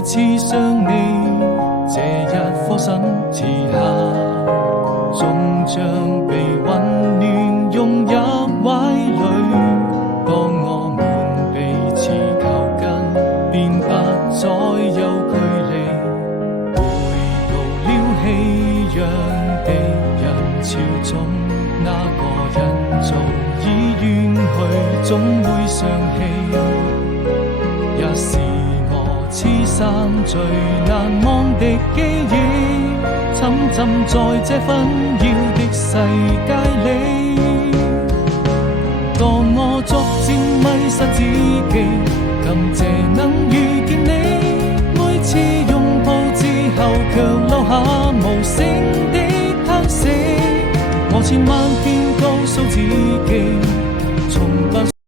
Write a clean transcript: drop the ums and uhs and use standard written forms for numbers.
再次想你，這一顆心遲下，終將被溫暖融入懷裡。當我們彼此靠近，便不再有距離。回到了熙攘的人潮中，那個人早已遠去，總會想起，也是我此生最難忘的記憶，沉浸在這紛擾的世界裡。當我逐漸迷失自己，感謝能遇見你，每次擁抱之後卻留下無聲的嘆息。我千萬遍告訴自己，